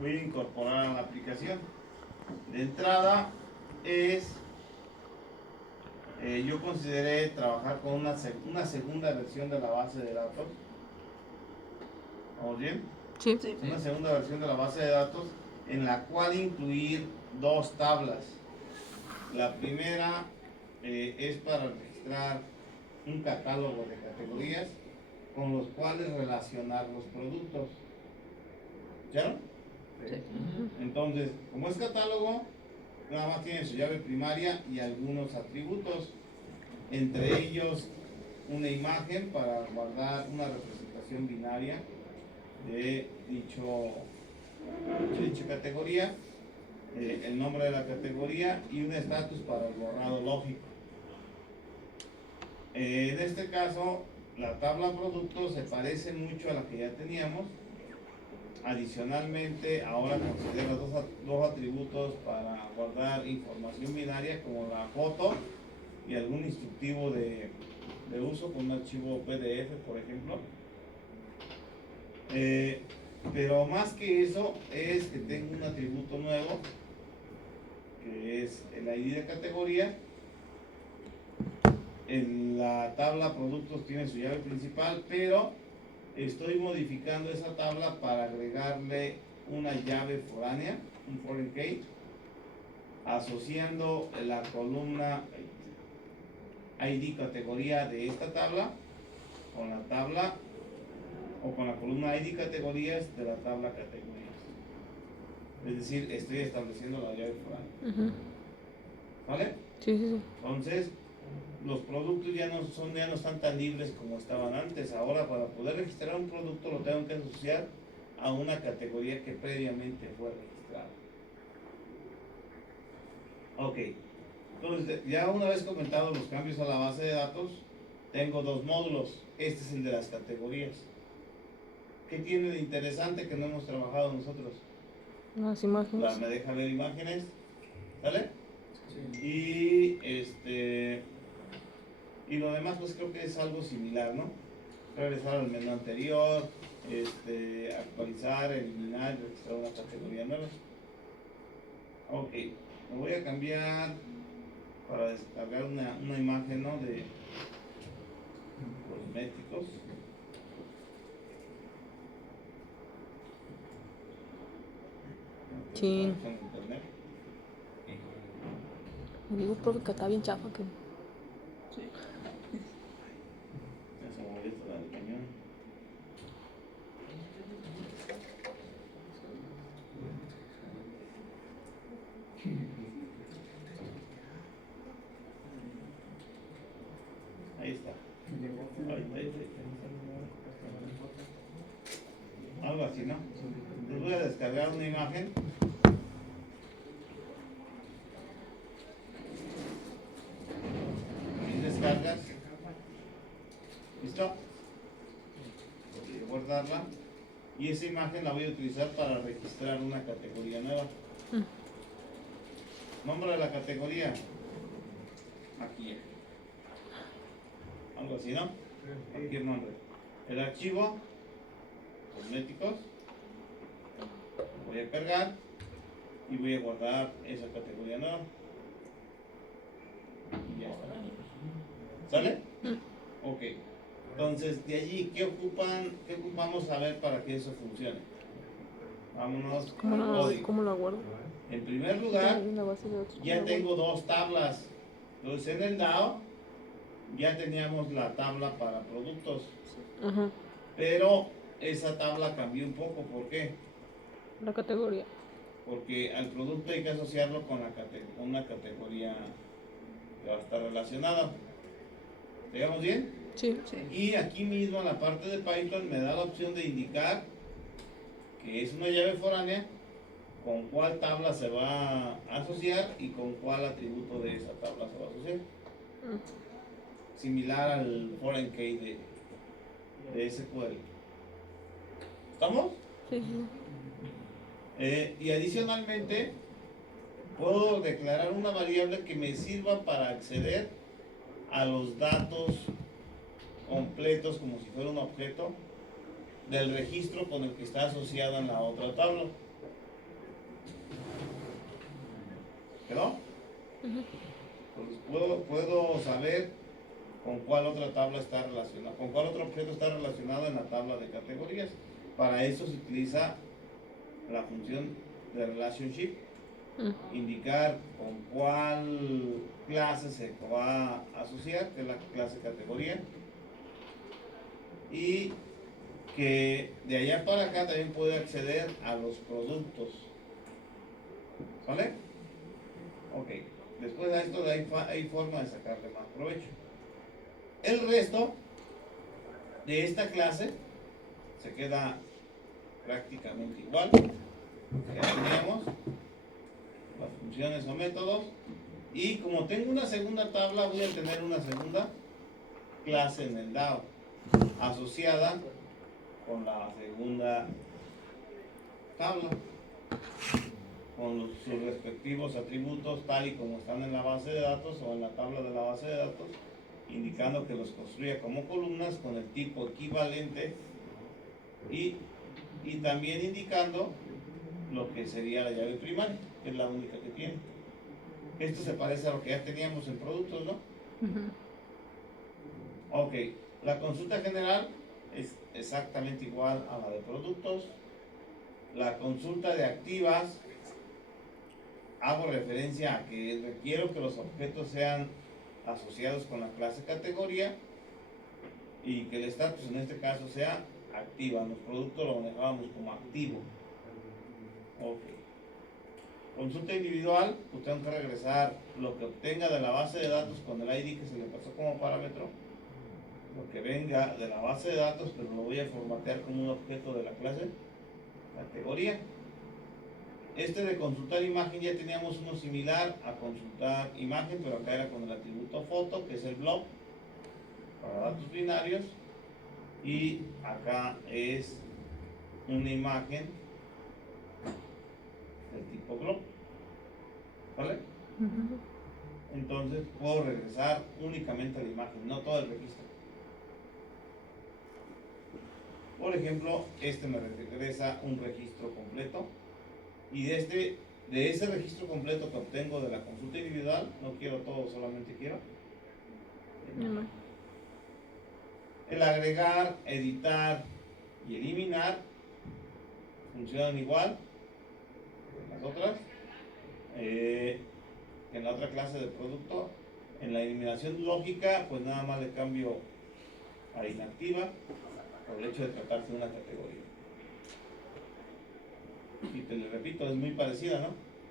voy a incorporar a la aplicación. De entrada yo consideré trabajar con una segunda versión de la base de datos. ¿Vamos bien? Sí. Una segunda versión de la base de datos en la cual incluir dos tablas. La primera es para registrar un catálogo de categorías con los cuales relacionar los productos. ¿Ya? Sí. Entonces, como es catálogo, nada más tiene su llave primaria y algunos atributos, entre ellos una imagen para guardar una representación binaria de dicha categoría, el nombre de la categoría y un estatus para el borrado lógico. En este caso, la tabla productos se parece mucho a la que ya teníamos. Adicionalmente, ahora considero dos atributos para guardar información binaria, como la foto y algún instructivo de uso con un archivo PDF, por ejemplo. Pero más que eso, es que tengo un atributo nuevo, que es el ID de categoría. En la tabla productos tiene su llave principal, pero estoy modificando esa tabla para agregarle una llave foránea, un foreign key, asociando la columna ID categoría de esta tabla con la tabla o con la columna ID categorías de la tabla categorías. Es decir, estoy estableciendo la llave foránea. ¿Vale? Sí, sí, sí. Entonces, los productos ya no están tan libres como estaban antes. Ahora, para poder registrar un producto lo tengo que asociar a una categoría que previamente fue registrada. Ok, entonces ya una vez comentado los cambios a la base de datos, tengo dos módulos. Este es el de las categorías. ¿Qué tiene de interesante que no hemos trabajado nosotros? Las imágenes. Me deja ver imágenes, ¿sale? Sí. Y lo demás pues creo que es algo similar, ¿no? Regresar al menú anterior, actualizar, eliminar, registrar una categoría nueva. Ok, me voy a cambiar para descargar una imagen, ¿no? De cosméticos. Sí. Con internet. Me digo, profe, que está bien chafa que... Sí. Ya se movió esto del cañón. Ahí está. Ahí está. Algo así, ¿no? Les voy a descargar una imagen. Mis descargas. ¿Listo? Voy a guardarla. Y esa imagen la voy a utilizar para registrar una categoría nueva. Nombre de la categoría. Aquí. Algo así, ¿no? Cualquier nombre. El archivo. Cosméticos. Voy a cargar. Y voy a guardar esa categoría nueva. Y ya está. ¿Sale? Ok. Entonces, de allí, ¿qué ocupamos saber para que eso funcione? Vámonos al código. ¿Cómo lo guardo? En primer lugar, En la base de datos. ya tengo dos tablas. Entonces, en el DAO ya teníamos la tabla para productos. Ajá. Pero esa tabla cambió un poco. ¿Por qué? La categoría. Porque al producto hay que asociarlo con una categoría que va a estar relacionada. ¿Llegamos bien? Sí. Sí. Y aquí mismo en la parte de Python me da la opción de indicar que es una llave foránea, con cuál tabla se va a asociar y con cuál atributo de esa tabla se va a asociar. Similar al foreign key de SQL. ¿Estamos? Sí, sí. Y adicionalmente puedo declarar una variable que me sirva para acceder a los datos completos como si fuera un objeto del registro con el que está asociado en la otra tabla. ¿Quedó? Ujú. Entonces puedo saber con cuál otra tabla está relacionada, con cuál otro objeto está relacionado en la tabla de categorías. Para eso se utiliza la función de relationship, indicar con cuál clase se va a asociar, que es la clase categoría, y que de allá para acá también puede acceder a los productos. ¿Sale? Ok. Después de esto hay forma de sacarle más provecho. El resto de esta clase se queda prácticamente igual. Ya teníamos las funciones o métodos. Y como tengo una segunda tabla, voy a tener una segunda clase en el DAO asociada con la segunda tabla, con sus respectivos atributos tal y como están en la base de datos o en la tabla de la base de datos, indicando que los construya como columnas con el tipo equivalente y también indicando lo que sería la llave primaria, que es la única que tiene. Esto se parece a lo que ya teníamos en productos, ¿no? Ujú. Ok, la consulta general es exactamente igual a la de productos. La consulta de activas, hago referencia a que requiero que los objetos sean asociados con la clase categoría y que el estatus en este caso sea activa. Los productos lo manejábamos como activo. Ok. Consulta individual, pues tengo que regresar lo que obtenga de la base de datos con el ID que se le pasó como parámetro, lo que venga de la base de datos, pero lo voy a formatear como un objeto de la clase categoría. Este de consultar imagen ya teníamos uno similar a consultar imagen, pero acá era con el atributo foto, que es el blob para datos binarios, y acá es una imagen del tipo blob, ¿vale? Ujú. Entonces puedo regresar únicamente a la imagen, no todo el registro. Por ejemplo, este me regresa un registro completo y de ese registro completo que obtengo de la consulta individual, no quiero todo, solamente quiero Nomás. el agregar, editar y eliminar funcionan igual que las otras, que en la otra clase de producto. En la eliminación lógica, pues nada más le cambio a inactiva por el hecho de tratarse de una categoría. Y te lo repito, es muy parecida, ¿no?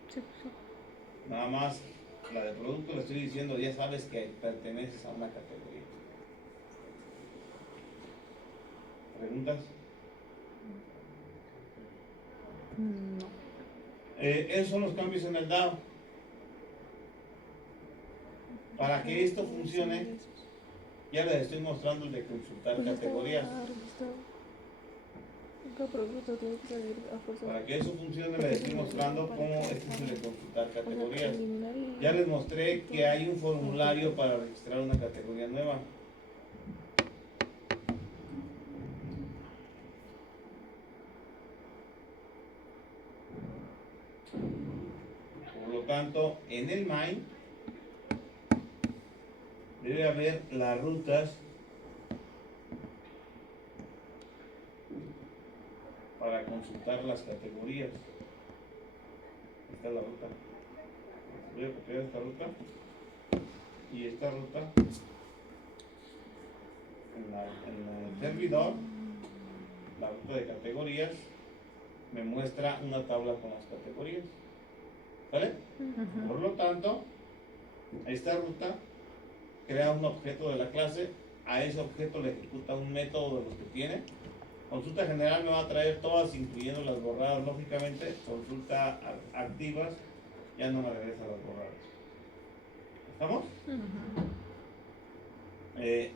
Sí, sí. Nada más la de producto le estoy diciendo, ya sabes que perteneces a una categoría. ¿Preguntas? No. Esos son los cambios en el DAO. Para que esto funcione, ya les estoy mostrando el de consultar Pues categorías. está registrado. Cada producto tiene que salir a fuerza. Para que eso funcione, les estoy mostrando cómo este es el de consultar O sea, categorías. eliminar y... Ya les mostré que hay un formulario para registrar una categoría nueva. Por lo tanto, en el main debe haber las rutas para consultar las categorías. Esta es la ruta. Voy a copiar esta ruta y esta ruta en el servidor, la ruta de categorías me muestra una tabla con las categorías. ¿Vale? Ujú. Por lo tanto, esta ruta crea un objeto de la clase, a ese objeto le ejecuta un método de los que tiene. Consulta general me va a traer todas, incluyendo las borradas, lógicamente. Consulta activas ya no me regresa las borradas. ¿Estamos?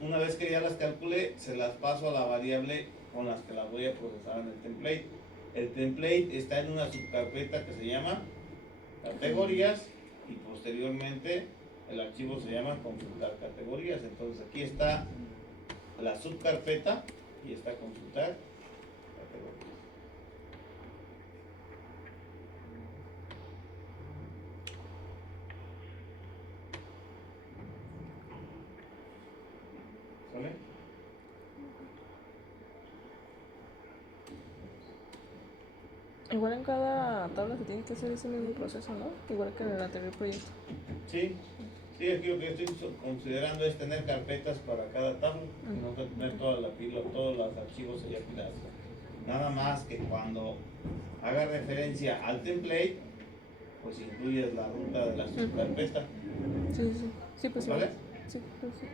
Una vez que ya las calculé, se las paso a la variable con las que las voy a procesar en el template. El template está en una subcarpeta que se llama categorías y posteriormente el archivo se llama consultar categorías. Entonces aquí está la subcarpeta y está consultar categorías. Igual en cada tabla se tiene que hacer ese mismo proceso, ¿no? Igual que en el anterior proyecto. Sí, sí, aquí lo que estoy considerando es tener carpetas para cada tabla, y no tener toda la pila, todos los archivos allá apilados. Nada más que cuando haga referencia al template, pues incluyes la ruta de la subcarpeta. Sí, sí. Sí, pues ¿Vale? sí, pues sí.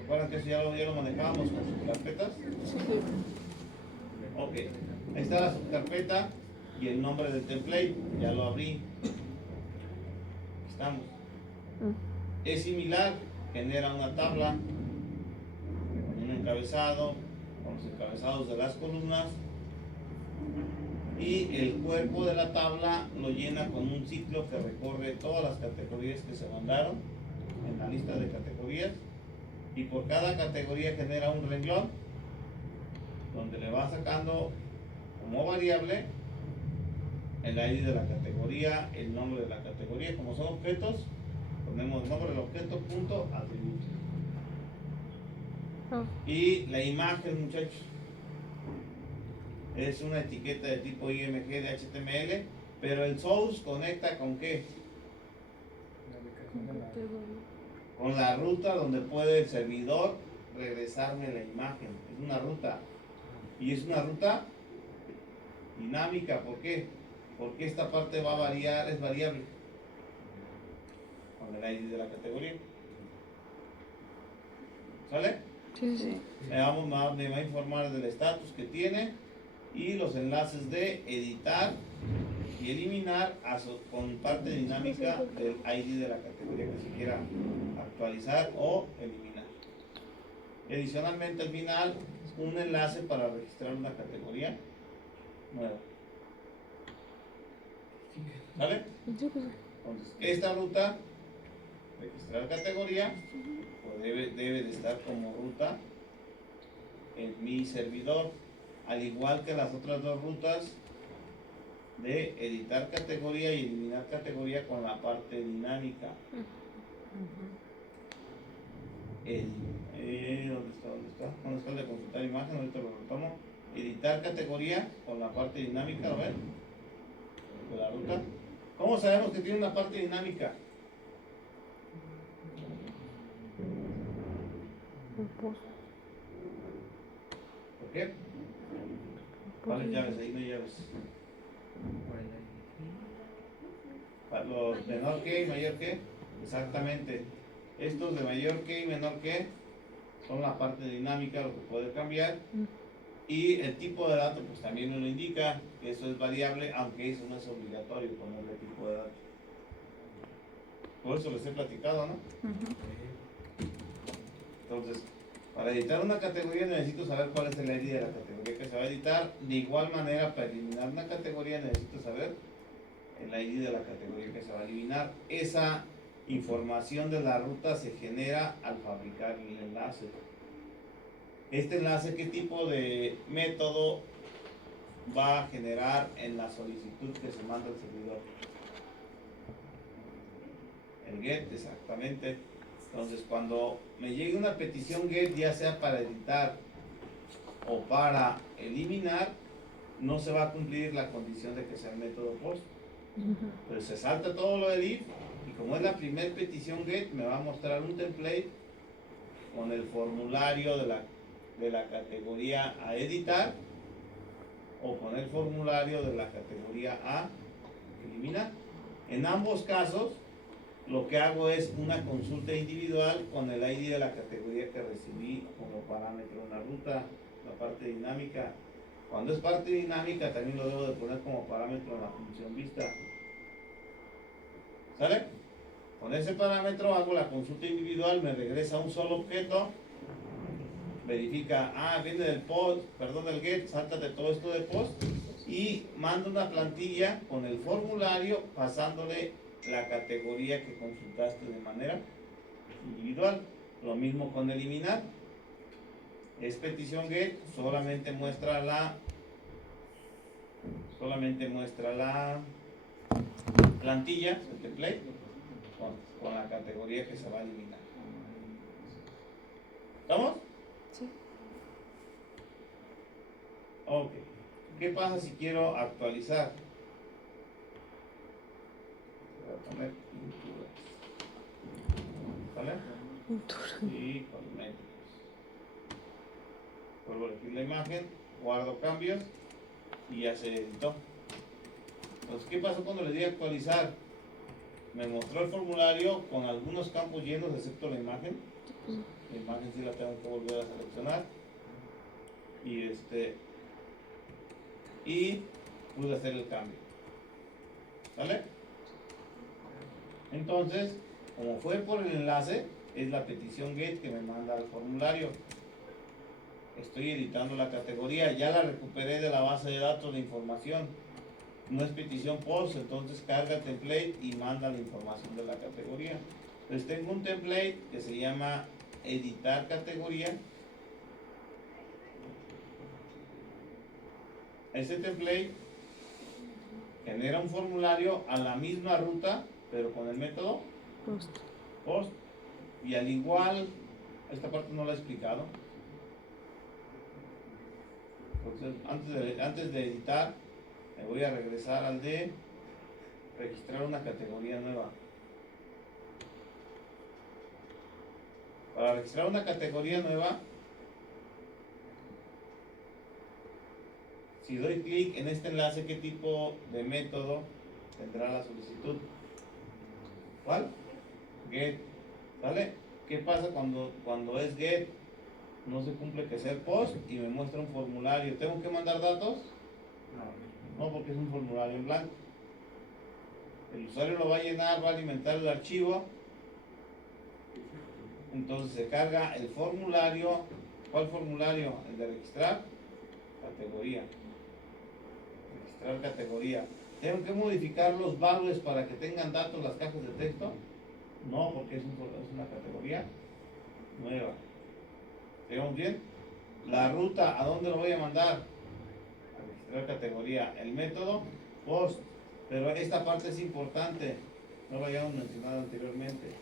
¿Recuerdan que eso ya lo manejábamos con subcarpetas? Sí. Ok, ahí está la subcarpeta y el nombre del template, ya lo abrí. Estamos. Es similar, genera una tabla con un encabezado, con los encabezados de las columnas, y el cuerpo de la tabla lo llena con un ciclo que recorre todas las categorías que se mandaron en la lista de categorías, y por cada categoría genera un renglón donde le va sacando como variable el ID de la categoría, el nombre de la categoría. Como son objetos, ponemos nombre del objeto, punto, atributo. Y la imagen, muchachos, es una etiqueta de tipo IMG de HTML, pero el source conecta con ¿qué? Con la ruta donde puede el servidor regresarme la imagen. Es una ruta, y es una ruta dinámica. ¿Por qué? Porque esta parte va a variar, es variable con el ID de la categoría. ¿Sale? Sí. Me va a informar del estatus que tiene y los enlaces de editar y eliminar con parte dinámica del ID de la categoría que se quiera actualizar o eliminar. Adicionalmente, al final, un enlace para registrar una categoría nueva. ¿Vale? Entonces, esta ruta, registrar categoría, pues debe de estar como ruta en mi servidor, al igual que las otras dos rutas de editar categoría y eliminar categoría con la parte dinámica. ¿Dónde está el de consultar imagen? Ahorita lo retomo. Editar categoría con la parte dinámica, a ver, de la ruta. ¿Cómo sabemos que tiene una parte dinámica? ¿Por qué? ¿Cuáles llaves? Ahí no hay llaves. Los menor que y mayor que, exactamente. Estos de mayor que y menor que son la parte dinámica, lo que puede cambiar. Y el tipo de dato, pues también uno indica que eso es variable, aunque eso no es obligatorio ponerle tipo de dato. Por eso les he platicado, ¿no? Entonces, para editar una categoría necesito saber cuál es el ID de la categoría que se va a editar. De igual manera, para eliminar una categoría necesito saber el ID de la categoría que se va a eliminar. Esa información de la ruta se genera al fabricar el enlace. Este enlace, ¿qué tipo de método va a generar en la solicitud que se manda al servidor? El GET, exactamente. Entonces, cuando me llegue una petición GET, ya sea para editar o para eliminar, no se va a cumplir la condición de que sea el método POST. Pues se salta todo lo del if, y como es la primera petición GET, me va a mostrar un template con el formulario de la categoría a editar, o con el formulario de la categoría a eliminar. En ambos casos, lo que hago es una consulta individual con el ID de la categoría que recibí como parámetro en la ruta, la parte dinámica. Cuando es parte dinámica, también lo debo de poner como parámetro en la función vista. ¿Sale? Con ese parámetro hago la consulta individual, me regresa un solo objeto, verifica, viene del post, perdón, del get, sáltate todo esto de post, y mando una plantilla con el formulario pasándole la categoría que consultaste de manera individual. Lo mismo con eliminar. Es petición get, solamente muestra la plantilla, el template, con la categoría que se va a eliminar. ¿Estamos? Sí. Ok. ¿Qué pasa si quiero actualizar? Voy a poner pinturas. ¿Vale? Y cosméticos. Vuelvo a elegir la imagen, guardo cambios y ya se editó. Entonces, ¿qué pasó cuando le di a actualizar? Me mostró el formulario con algunos campos llenos excepto la imagen. La imagen sí la tengo que volver a seleccionar. Y pude hacer el cambio. ¿Vale? Entonces, como fue por el enlace, es la petición GET que me manda al formulario. Estoy editando la categoría, ya la recuperé de la base de datos de información. No es petición POST, entonces carga el template y manda la información de la categoría. Entonces tengo un template que se llama editar categoría. Ese template genera un formulario a la misma ruta, pero con el método POST. Y al igual, esta parte no la he explicado. Entonces, antes de editar, me voy a regresar al de registrar una categoría nueva. Para registrar una categoría nueva, si doy clic en este enlace, ¿qué tipo de método tendrá la solicitud? ¿Cuál? Get. ¿Vale? ¿Qué pasa cuando es get? No se cumple que sea el post y me muestra un formulario. ¿Tengo que mandar datos? No, porque es un formulario en blanco. El usuario lo va a llenar, va a alimentar el archivo. Entonces se carga el formulario. ¿Cuál formulario? El de registrar categoría. Registrar categoría. ¿Tengo que modificar los valores para que tengan datos las cajas de texto? No, porque es una categoría nueva. ¿Digamos bien? La ruta, ¿a dónde lo voy a mandar? A registrar categoría. El método, POST. Pero esta parte es importante, no lo habíamos mencionado anteriormente.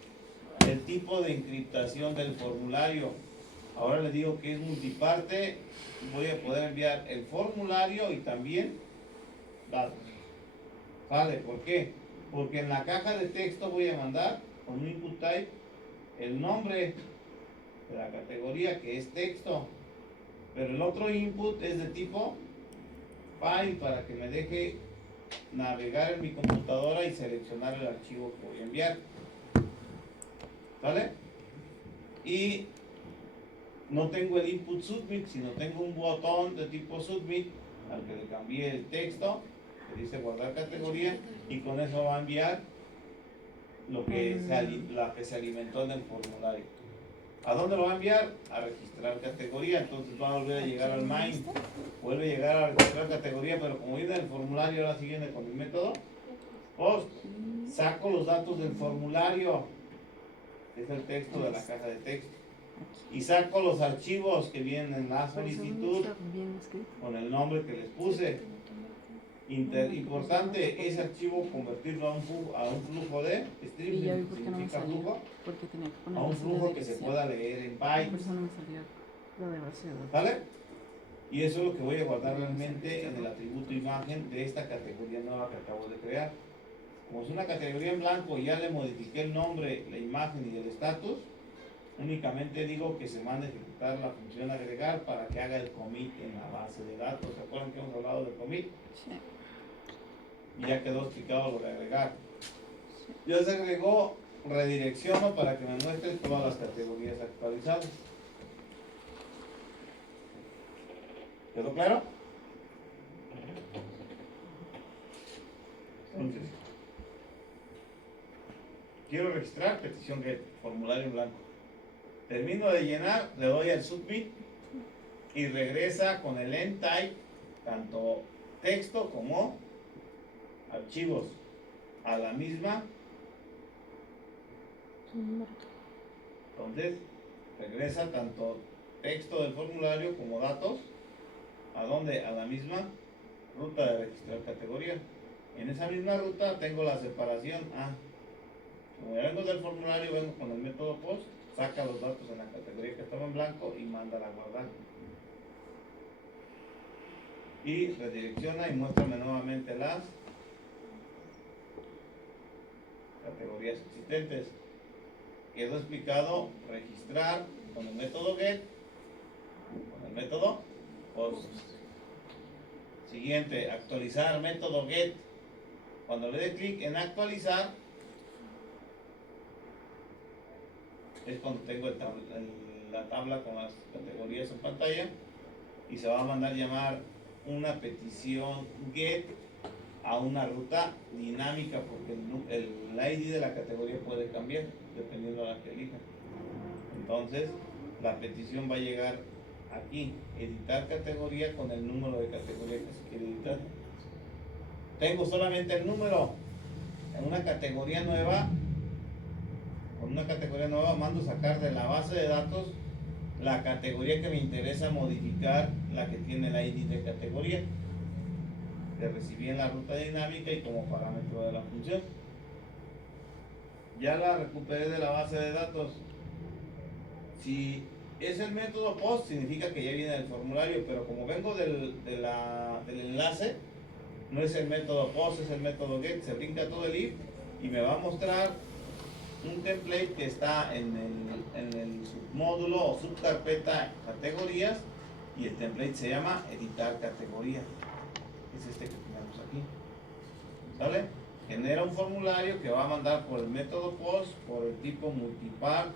El tipo de encriptación del formulario. Ahora les digo que es multiparte. Voy a poder enviar el formulario y también datos. ¿Vale? ¿Por qué? Porque en la caja de texto voy a mandar con un input type el nombre de la categoría, que es texto, pero el otro input es de tipo file para que me deje navegar en mi computadora y seleccionar el archivo que voy a enviar. ¿Vale? Y no tengo el input submit, sino tengo un botón de tipo submit al que le cambié el texto que dice guardar categoría, y con eso va a enviar la que se alimentó en el formulario. ¿A dónde lo va a enviar? A registrar categoría. Entonces va a volver a llegar al main, vuelve a llegar a registrar categoría, pero como viene el formulario, ahora sí viene con el método POST. Saco los datos del formulario, que es el texto de la caja de texto, y saco los archivos que vienen en la solicitud con el nombre que les puse. Importante, ese archivo convertirlo a un flujo de stream, significa flujo, a un flujo que se pueda leer en bytes. ¿Vale? Y eso es lo que voy a guardar realmente en el atributo imagen de esta categoría nueva que acabo de crear. Como es una categoría en blanco y ya le modifiqué el nombre, la imagen y el estatus, únicamente digo que se mande a ejecutar la función agregar para que haga el commit en la base de datos. ¿Se acuerdan que hemos hablado del commit? Sí. Y ya quedó explicado lo de agregar. Ya se agregó, redirecciono para que me muestre todas las categorías actualizadas. ¿Quedó claro? Entonces, quiero registrar petición GET, formulario en blanco. Termino de llenar, le doy al submit y regresa con el end type, tanto texto como archivos a la misma. Entonces regresa tanto texto del formulario como datos. ¿A dónde? A la misma ruta de registrar categoría. En esa misma ruta tengo la separación. Como ya vengo del formulario, vengo con el método POST, saca los datos en la categoría que estaba en blanco y manda a guardar. y redirecciona y muéstrame nuevamente las categorías existentes. Quedó explicado registrar con el método get, con el método post. Siguiente, actualizar método get. Cuando le dé clic en actualizar, es cuando tengo la tabla con las categorías en pantalla y se va a mandar llamar una petición get a una ruta dinámica porque el ID de la categoría puede cambiar dependiendo de la que elija. Entonces la petición va a llegar aquí, editar categoría con el número de categoría que se quiere editar. Tengo solamente el número. En una categoría nueva, con una categoría nueva mando sacar de la base de datos la categoría que me interesa modificar, la que tiene el ID de categoría que recibí en la ruta dinámica y como parámetro de la función. Ya la recuperé de la base de datos. Si es el método post, significa que ya viene del formulario, pero como vengo del enlace, no es el método post, es el método get. Se brinca todo el if y me va a mostrar un template que está en el submódulo o subcarpeta categorías y el template se llama editar categoría. Es este que tenemos aquí. ¿Sale? Genera un formulario que va a mandar por el método post, por el tipo multipart,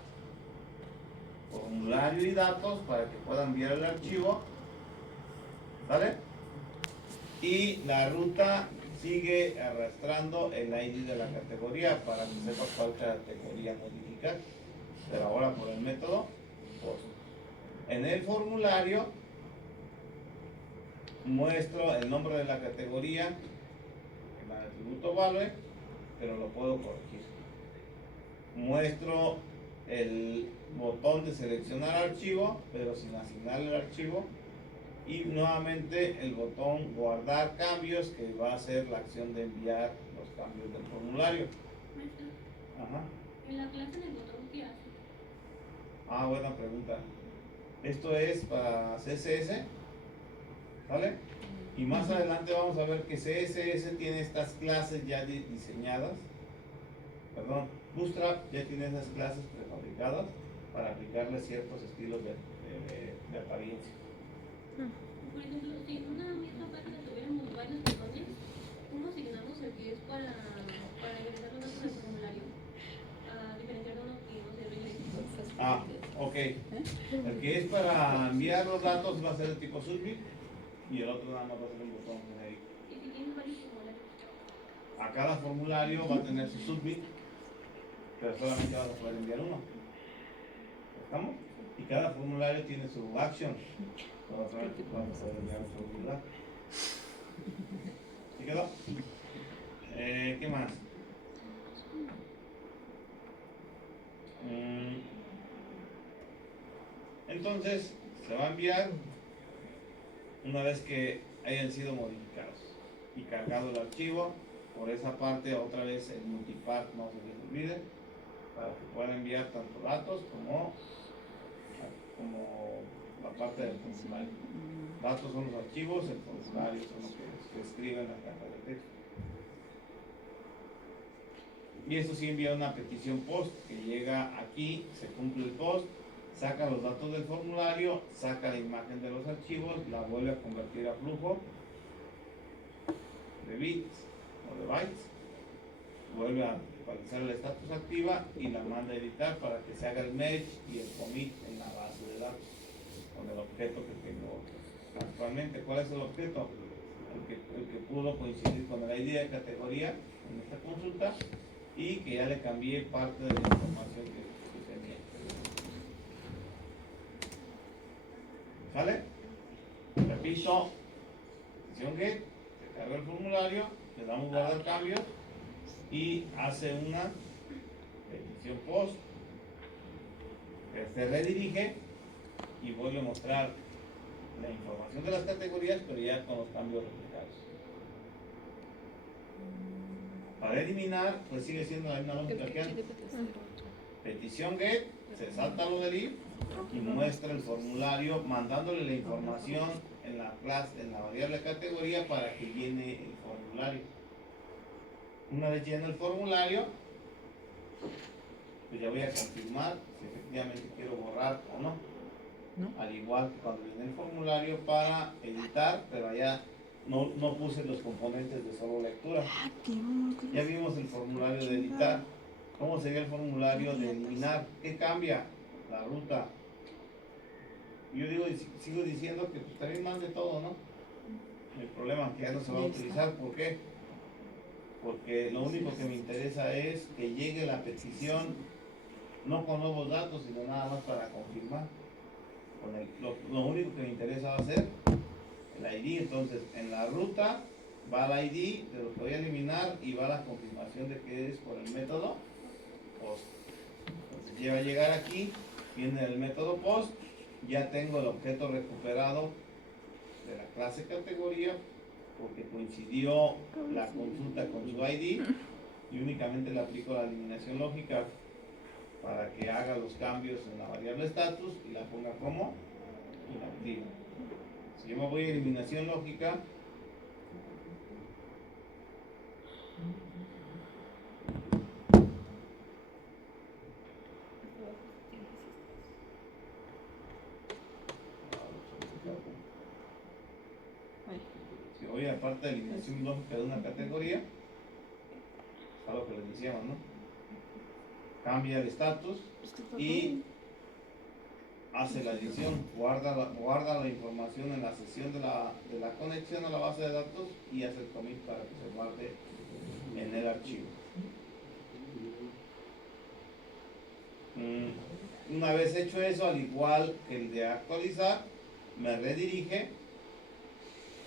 formulario y datos para que puedan enviar el archivo. ¿Sale? Y la ruta sigue arrastrando el ID de la categoría para que sepa cuál categoría modificar, pero ahora por el método post. En el formulario muestro el nombre de la categoría en el atributo value, pero lo puedo corregir. Muestro el botón de seleccionar archivo, pero sin asignar el archivo. Y nuevamente el botón guardar cambios, que va a ser la acción de enviar los cambios del formulario. Maestro, Ajá. en la clase del botón, ¿qué hace? Ah, buena pregunta. Esto es para CSS, ¿vale? Y más adelante vamos a ver que CSS tiene estas clases ya diseñadas. Perdón, Bootstrap ya tiene esas clases prefabricadas para aplicarle ciertos estilos de apariencia. Por ejemplo, si en una misma página tuviéramos varios botones, ¿cómo asignamos el que es para ingresar los datos del formulario? A diferenciar de uno que no se regresa. Ah, ok. El que es para enviar los datos va a ser de tipo submit y el otro nada más va a ser un botón genérico. Y si tienes varios formularios. A cada formulario va a tener su submit, pero solamente vas a poder enviar uno. ¿Estamos? Y cada formulario tiene su action. Vamos a poder enviar un formulario. ¿Sí quedó? ¿Qué más? Entonces se va a enviar una vez que hayan sido modificados y cargado el archivo. Por esa parte otra vez el multipart no se les olvide para que puedan enviar tanto datos como la parte del formulario. Datos son los archivos, el formulario son los que se escriben en la caja de texto. Y esto sí envía una petición post que llega aquí, se cumple el post, saca los datos del formulario, saca la imagen de los archivos, la vuelve a convertir a flujo de bits o de bytes, vuelve a actualizar el estatus activa y la manda a editar para que se haga el merge y el commit en la base de datos con el objeto que tengo actualmente. ¿Cuál es el objeto? El que pudo coincidir con el ID de categoría en esta consulta y que ya le cambié parte de la información que tenía. ¿Sale? Repito, petición get, se carga el formulario, le damos guardar cambios y hace una petición post que se redirige y vuelve a mostrar la información de las categorías, pero ya con los cambios reflejados. Para eliminar, pues sigue siendo la misma lógica que antes. Petición get, se salta lo del if y muestra el formulario mandándole la información en la la clase, en la variable categoría para que llene el formulario. Una vez lleno el formulario, pues ya voy a confirmar si efectivamente quiero borrar o no. Al igual que cuando llené el formulario para editar, pero allá no puse los componentes de solo lectura. Ya vimos el formulario de editar. ¿Cómo sería el formulario de eliminar? ¿Qué cambia? La ruta. Yo sigo diciendo que pues, también más de todo, ¿no? El problema es que ya no se va a utilizar. ¿Por qué? Porque lo único que me interesa es que llegue la petición no con nuevos datos, sino nada más para confirmar. Lo único que me interesa va a ser el ID. Entonces, en la ruta va el ID de lo que voy a eliminar y va la confirmación de que es por el método post. Entonces, ya va a llegar aquí, viene el método post, ya tengo el objeto recuperado de la clase categoría porque coincidió la consulta con su ID y únicamente le aplico la eliminación lógica para que haga los cambios en la variable status y la ponga como inactiva. Si yo me voy a eliminación lógica, si voy a la parte de eliminación lógica de una categoría, a lo que les decíamos, ¿no? Cambia el status y hace la edición, guarda la información en la sesión de la conexión a la base de datos y hace el commit para que se guarde en el archivo. Una vez hecho eso, al igual que el de actualizar, me redirige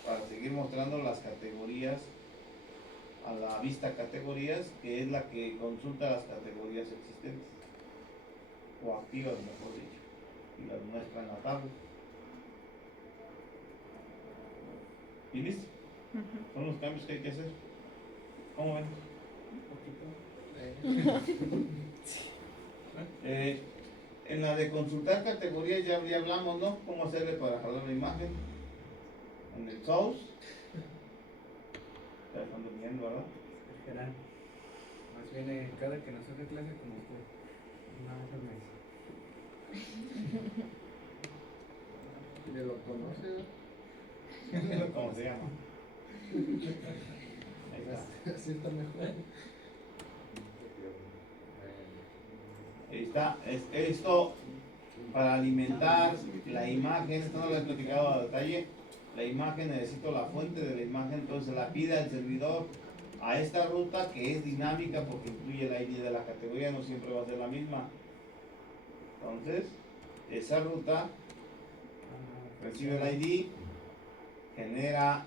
para seguir mostrando las categorías a la vista categorías, que es la que consulta las categorías existentes o activas, mejor dicho, y las muestra en la tabla. ¿Y listo? Son los cambios que hay que hacer. ¿Cómo ven? En la de consultar categorías ya hablamos, ¿no? Cómo hacerle para jalar la imagen. En el source. Ya están durmiendo, ¿verdad? Gerán, más bien cada que nos hace clase como usted. No, ¿Le lo conoce? ¿Cómo se llama? Ahí está. Así está mejor. Ahí está. Esto para alimentar la imagen, esto no lo he platicado a detalle. La imagen, necesito la fuente de la imagen, entonces la pide al servidor a esta ruta que es dinámica porque incluye el ID de la categoría, no siempre va a ser la misma. Entonces, esa ruta recibe el ID, genera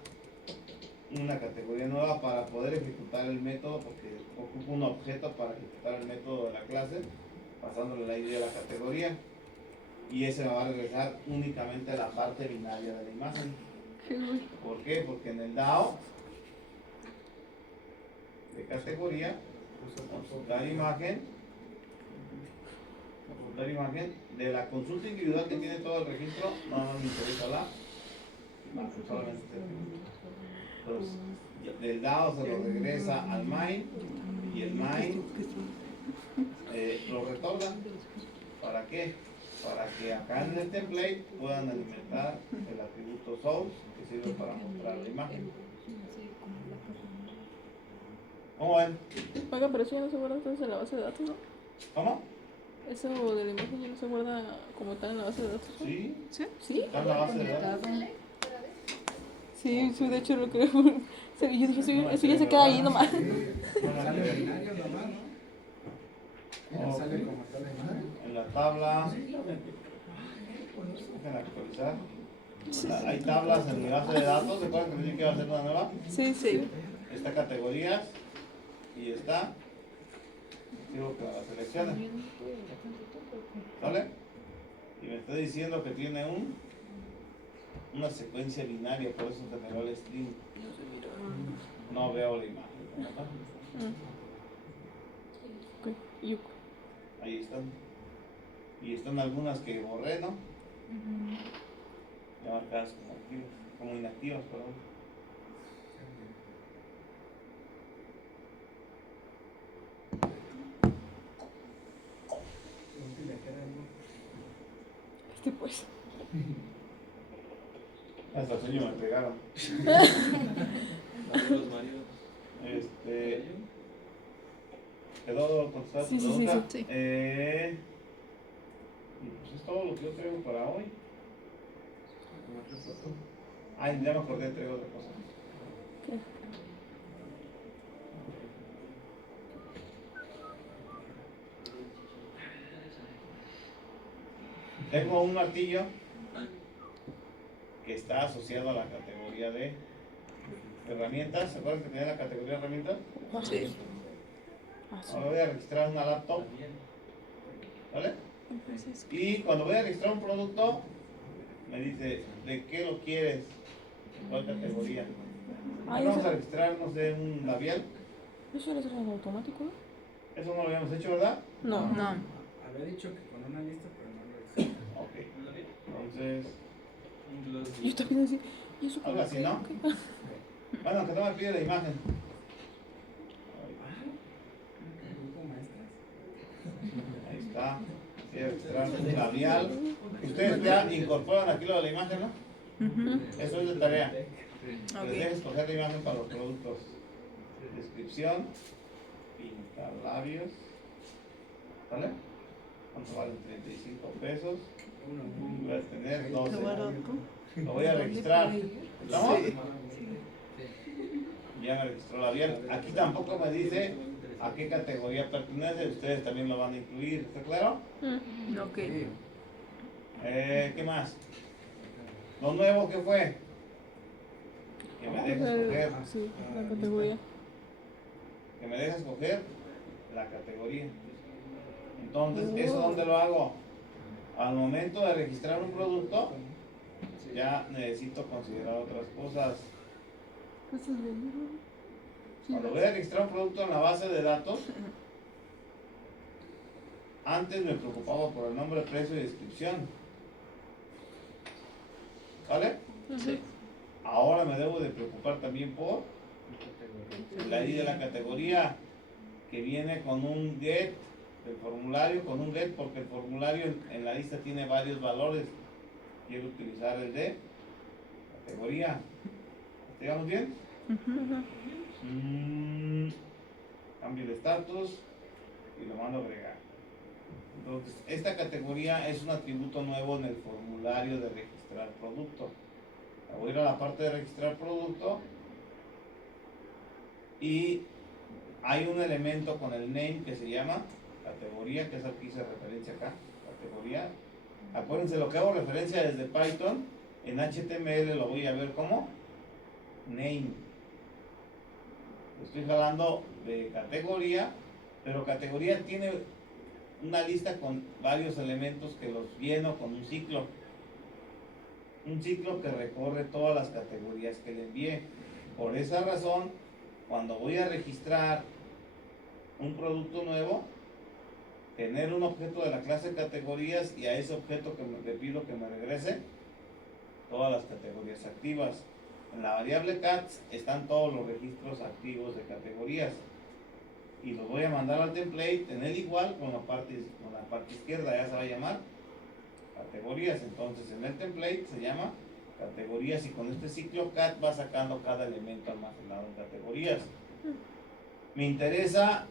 una categoría nueva para poder ejecutar el método, porque ocupa un objeto para ejecutar el método de la clase, pasándole el ID de la categoría, y ese va a regresar únicamente a la parte binaria de la imagen. ¿Por qué? Porque en el DAO de categoría, consultar imagen de la consulta individual que tiene todo el registro, no me interesa la imagen, solamente entonces del DAO se lo regresa al main y el main lo retorna. ¿Para qué? Para que acá en el template puedan alimentar el atributo source que sirve para mostrar la imagen. ¿Cómo ven? Oiga, pero eso ya no se guarda entonces en la base de datos, ¿no? ¿Cómo? Eso de la imagen ya no se guarda como tal en la base de datos, ¿no? Sí, ¿Sí? ¿Sí? está en la base de datos. Sí, sí, de hecho lo creo. Yo dije, eso ya se queda ahí nomás. sale binario nomás, ¿no? Mira, Ok. sale como está la imagen. En la tabla, déjenme actualizar. Hay tablas en mi base de datos. ¿Se acuerdan que les dije que iba a hacer una nueva? Sí, sí. Está categorías y está. Digo que la seleccione. ¿Sale? Y me está diciendo que tiene una secuencia binaria, por eso generó el string. No veo la imagen. ¿Verdad? Ok, yuc. Ahí están. Y están algunas que borré, ¿no? Ya marcadas como activas. como inactivas, perdón. Pues. Hasta sueño me pegaron. ¿Quedó contestada tu Sí, sí, sí, pregunta? sí. Y pues es todo lo que yo traigo para hoy. Ay, ya me acordé, traigo otra cosa. ¿Qué? Tengo un martillo que está asociado a la categoría de herramientas. ¿Se acuerdan que tenía la categoría de herramientas? Sí. Ah, sí. Ahora voy a registrar una laptop. ¿Vale? Y cuando voy a registrar un producto, me dice, ¿de qué lo quieres? ¿Cuál categoría? Ah, Vamos a registrar, no sé, un labial. Eso era en automático, ¿no? Eso no lo habíamos hecho, ¿verdad? No. Había dicho que con una lista, pero no lo hice. Ok. Entonces, Yo también decía, ¿y eso algo así, ¿no? qué? Bueno, que no me pide la imagen. Grupo maestras. Ahí está. Sí, registrar un labial. Ustedes ya incorporan aquí lo de la imagen, ¿no? Eso es de tarea. Les dejo escoger la imagen para los productos. Descripción. Pintalabios. ¿Vale? ¿Cuánto valen? 35 pesos. Voy a tener 12. Lo voy a registrar. ¿Estamos? Ya me registró labial. Aquí tampoco me dice a qué categoría pertenece. Ustedes también lo van a incluir. ¿Está claro? Ok. ¿Qué más? Lo nuevo que fue. Que me deje escoger. Sí, la categoría. Que me deje escoger la categoría. Entonces, ¿eso dónde lo hago? Al momento de registrar un producto, ya necesito considerar otras cosas. Cuando voy a registrar un producto en la base de datos, antes me preocupaba por el nombre, precio y descripción. ¿Vale? Sí. Ahora me debo de preocupar también por el ID de la categoría, que viene con un get del formulario, con un get, porque el formulario en la lista tiene varios valores. Quiero utilizar el de categoría. ¿Estamos bien? Cambio de estatus y lo mando a agregar. Entonces, esta categoría es un atributo nuevo en el formulario de registrar producto. Voy a ir a la parte de registrar producto y hay un elemento con el name que se llama categoría, que es al que hice referencia acá. Categoría. Acuérdense, lo que hago referencia desde Python, en HTML lo voy a ver como name. Lo estoy jalando de categoría, pero categoría tiene una lista con varios elementos que los lleno con un ciclo. Un ciclo que recorre todas las categorías que le envié. Por esa razón, cuando voy a registrar un producto nuevo, tener un objeto de la clase categorías y a ese objeto que le pido que me regrese todas las categorías activas. En la variable cats están todos los registros activos de categorías y los voy a mandar al template en el igual con la parte izquierda, ya se va a llamar categorías. Entonces en el template se llama categorías y con este ciclo cat va sacando cada elemento almacenado en categorías. Me interesa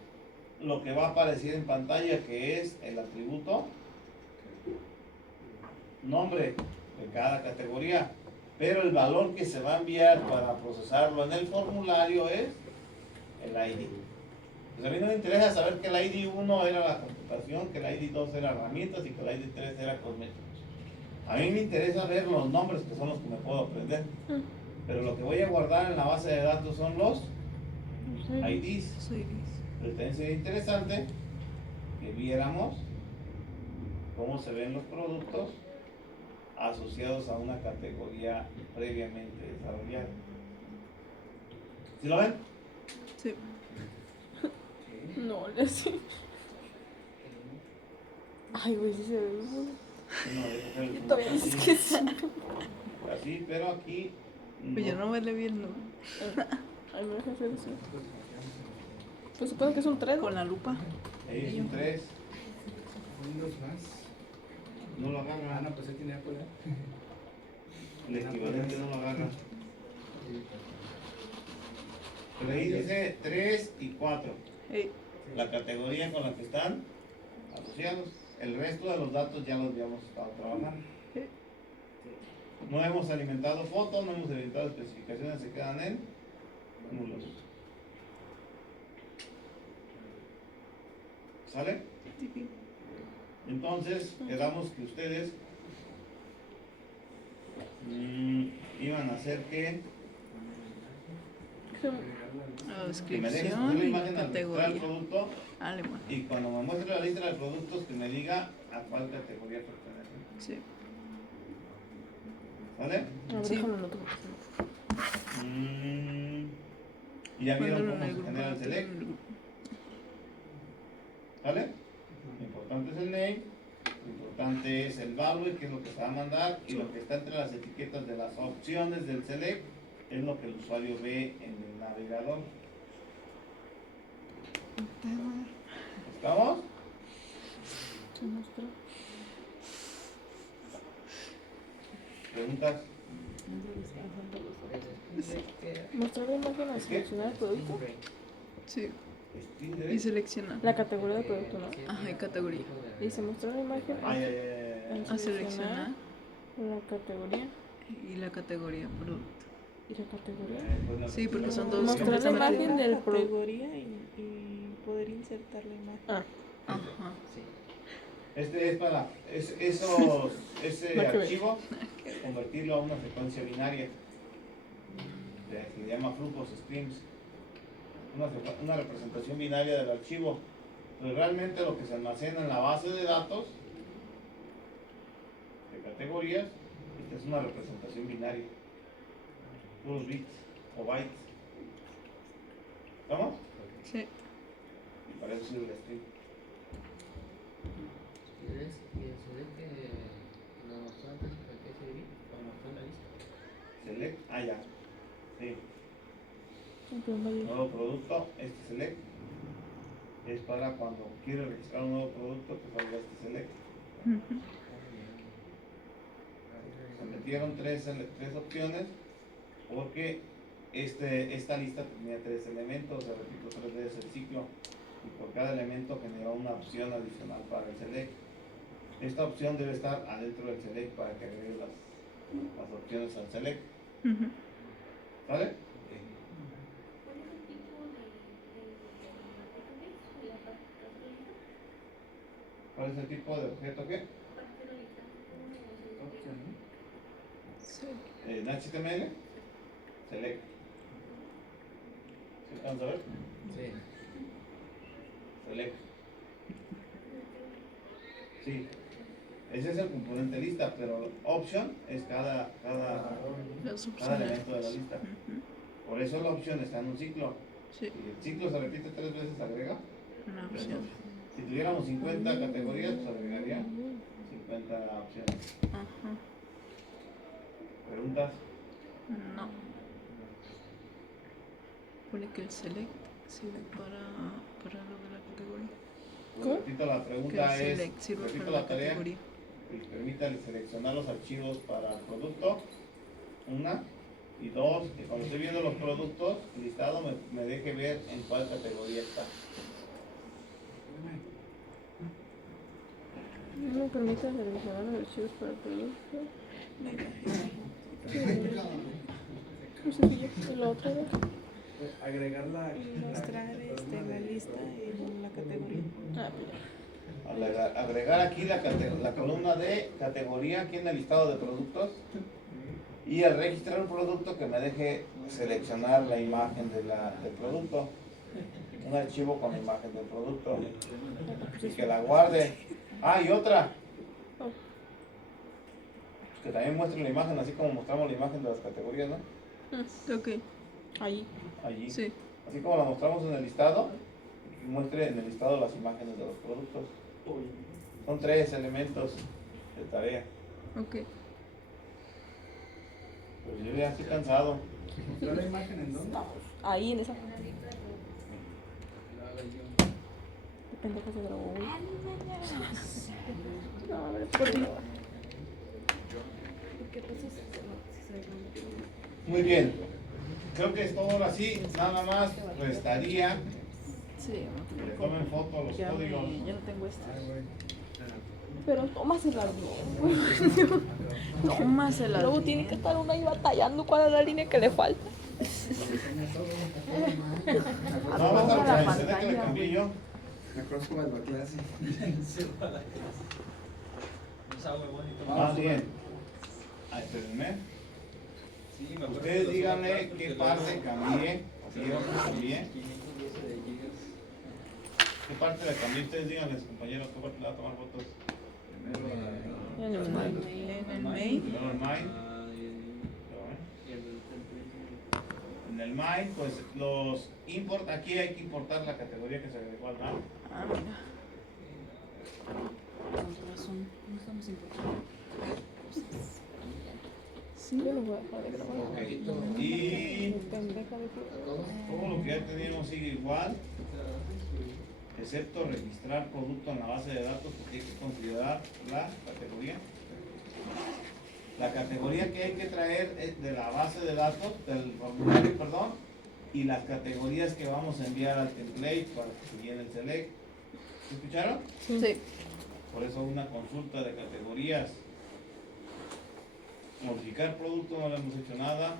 lo que va a aparecer en pantalla, que es el atributo nombre de cada categoría, pero el valor que se va a enviar para procesarlo en el formulario es el ID. Pues a mí no me interesa saber que el ID 1 era la computación, que el ID 2 era herramientas y que el ID 3 era cosméticos. A mí me interesa ver los nombres, que son los que me puedo aprender, pero lo que voy a guardar en la base de datos son los IDs. Entonces sería interesante que viéramos cómo se ven los productos asociados a una categoría previamente desarrollada. ¿Sí lo ven? Sí. No, así. Ay, güey, sí se ve. No, Todavía dices que sí. así, pero aquí Pues yo no me le vi el nombre. Ay, me deja hacer eso. Pues supone que es un 3. Con la lupa. Ahí es un 3. Unos más. No lo Ah, agarra. no, pues él tiene Apple. El equivalente no lo agarra. Pero ahí dice 3 y 4. Ey, La categoría con la que están asociados. El resto de los datos ya los habíamos estado trabajando. No hemos alimentado fotos, no hemos alimentado especificaciones, se quedan en nulos. ¿Sale? Entonces, quedamos que ustedes iban a hacer que La me dejes poner descripción la y imagen la al mostrar el categoría. producto Alemán. y cuando me muestre la lista de productos que me diga a cuál categoría pertenece. Sí. ¿Vale? a ver, Sí. déjame anotar. Y ya vieron Mándalo cómo en el se grupo. genera el select. ¿Vale? Lo importante es el name, lo importante es el value, que es lo que se va a mandar, y lo que está entre las etiquetas de las opciones del select es lo que el usuario ve en el navegador. ¿Estamos? Se mostró. ¿Preguntas? Mostrar la imagen al seleccionar el producto. Sí. ¿Steel Y seleccionar. La categoría del producto, ¿no? Ajá, y categoría. Dice mostrar la imagen Ay, al, ay, ay, ay. A seleccionar la categoría y la categoría producto. y la categoría. Bueno, Sí, porque son dos Mostrar la completamente- imagen del la producto. categoría y poder insertar la imagen. Ah, Ajá. Este es para ese Nada que ver. archivo, convertirlo a una secuencia binaria. Se le llama flujos streams. Una representación binaria del archivo. Pues realmente lo que se almacena en la base de datos de categorías, esta es una representación binaria. Puros bits o bytes. ¿Estamos? Sí. Y para eso sirve el stream. ¿Y el select que nos mostró antes, para qué servir? Para mostrar la lista. Select, ya. Sí. en primer lugar. Nuevo producto, este select es para cuando quiere registrar un nuevo producto que salga este select. Ujú. Se metieron tres opciones porque esta lista tenía 3 elementos, se repito 3 veces el ciclo y por cada elemento generó una opción adicional para el select. Esta opción debe estar adentro del select para que agregue las opciones al select. Ujú. ¿Vale? ¿Cuál es el tipo de objeto que ¿Cuál es el tipo de objeto qué? Sí. En HTML, select. ¿Sí alcanzan a ver? Sí. Select. Sí. Ese es el componente lista, pero option es cada Las elemento de la opciones. lista. Ujú. Por eso la opción está en un ciclo. Sí. Si el ciclo se repite 3 veces, agrega Una 3 opción. opciones. Si tuviéramos 50 categorías, pues agregaría 50 opciones. Ajá. ¿Preguntas? No. Pone que el select sirve para lo de la categoría. Pues ¿Cómo? repito, la Que pregunta el es, select sirve repito para la la tarea, categoría. que permita seleccionar los archivos para el producto, una, y dos, que cuando estoy viendo los productos listados me deje ver en cuál categoría está. No me permite seleccionar los archivos para el producto. La imagen. Muy sencillo. Y la otra vez. Agregarla Y mostrar la lista en la categoría. Ah, pues ya. Agregar aquí la columna de categoría aquí en el listado de productos y al registrar un producto que me deje seleccionar la imagen del producto, un archivo con la imagen del producto y que la guarde. Y otra, Oh, que también muestre la imagen así como mostramos la imagen de las categorías, ¿no? Ok. ahí. Allí, Sí. así como la mostramos en el listado, que muestre en el listado las imágenes de los productos. Son 3 elementos de tarea. Ok. Pues yo ya estoy cansado. ¿Mostró la imagen en dónde? Ahí en esa. En la lista de todo. La haga yo. Qué pendejo se grabó, güey. No, a ver, por ti. ¿Qué pasa si se Muy bien. Creo que es todo ahora sí. Nada más restaría Sí, que le tomen foto a los ya, códigos. ya no tengo este. Ay, güey. Pero tómasela bien, güey. Tómasela. Luego tiene que estar uno ahí batallando cuál es la línea que le falta. No, va a estar la por ahí. ¿Será que le pantalla, cambié yo? Mejor suba la clase. Más bien. Ahí, espérenme. Ustedes díganme qué parte cambié. ¿Quiero que cambié? ¿Qué parte le cambié? Ustedes díganles, compañeros, qué parte le va a tomar fotos. En el main. Primero el main. En el main, pues los import, aquí hay que importar la categoría que se agregó al main. Ah, mira. Con razón, no estamos importando cosas. Sí, yo lo voy a dejar de grabar. Ok. Y Pendeja de que- todo lo que ya teníamos sigue igual, excepto registrar producto en la base de datos, porque hay que considerar la categoría. La categoría que hay que traer es de la base de datos, del formulario, perdón, y las categorías que vamos a enviar al template para que se llene el select. ¿Se escucharon? Sí. Por eso una consulta de categorías. Modificar producto no le hemos hecho nada.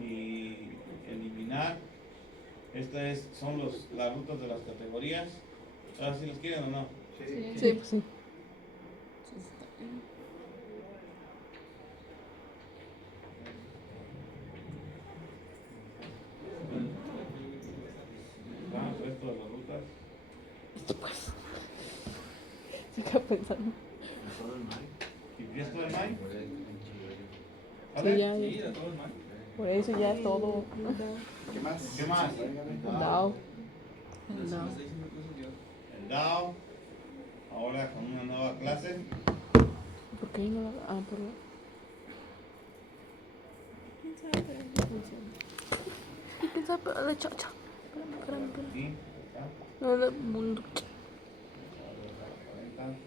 Y eliminar. Estas son las rutas de las categorías. Ahora si los quieren o no. Sí, pues sí. El resto de las rutas. Siga pensando. ¿Y esto del MAI? Sí, ¿Vale? ya, ya. Por eso ya es todo. ¿Qué más? ¿Qué más? Dao. No. El DAO. Ahora con una nueva clase. ¿Por qué no la.? Ah, por la. ¿Quién sabe? Pero no funciona. ¿Y quién sabe? Pero la chacha. Espérame. Aquí. Acá. No, del mundo. 40.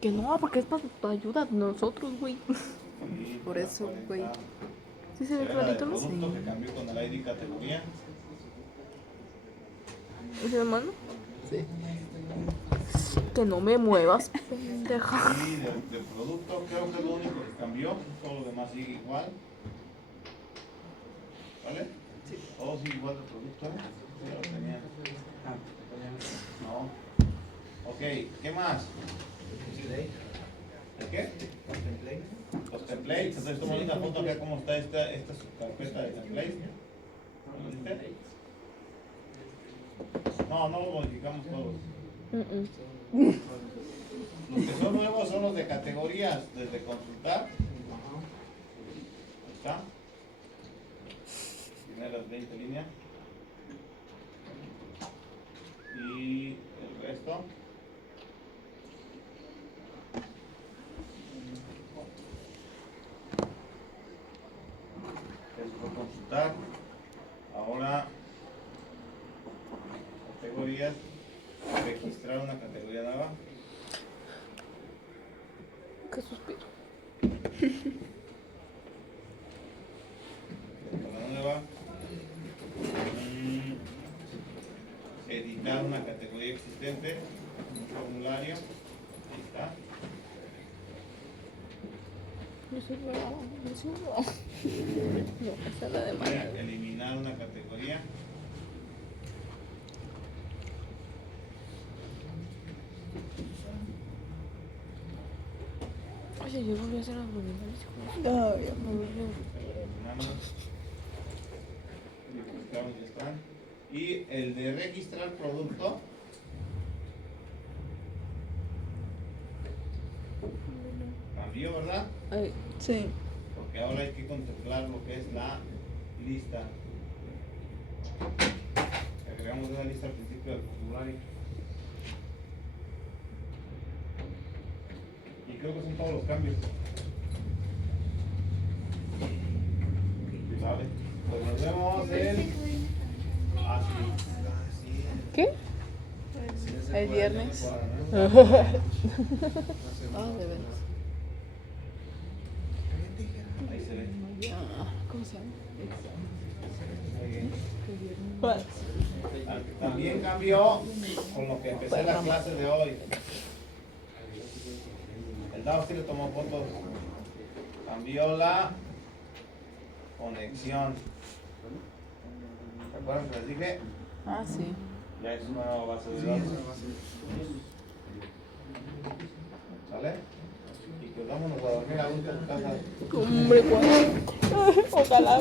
Que no, porque es para ayuda de nosotros, güey. Y Por la eso, 40. güey. Sí se ve Será la del clarito, ¿no? producto que cambió con el ID categoría. ¿Es mi mano? Sí. Que no me muevas, pendeja. Y del producto creo que es lo único que cambió. Todo lo demás sigue igual. ¿Vale? Sí. Todo sigue igual del producto. Ya lo tenía. No. Ok, ¿qué más? ¿El qué? Los templates. Entonces tomando una foto acá cómo está esta carpeta de templates. ¿Lo viste? No, no lo modificamos todos. Los que son nuevos son los de categorías, desde consultar. Ahí está. Primeras 20 líneas. Y el resto. Es por consultar. Ahora, categorías. Registrar una categoría nueva. Qué suspiro. La nueva. Editar una categoría existente. Un formulario. Ahí está. No soy brava, no soy brava. No, esa es la de mala. Eliminar una categoría. Oye, yo volví a hacer abdominales. Todavía. Eliminamos. Verificamos, ya están. Y el de registrar producto. Cambió, ¿verdad? Ay, Sí. Porque ahora hay que contemplar lo que es la lista. Agregamos una lista al principio del formulario. Y creo que son todos los cambios. Vale. Pues nos vemos el. Ah, sí. ¿Qué? El viernes. Ah, de veras. Ahí se ve. ¿Cómo se llama? Muy bien. ¿Cuál? También cambió con lo que empecé la clase de hoy. El DAO sí le tomó fotos. Cambió la conexión. ¿Se acuerdan que les dije? Ah, sí. Ya es una nueva base de datos. ¿Sale? Y que vámonos a dormir a gusto en casa. Hombre, ¿cuál? Ojalá.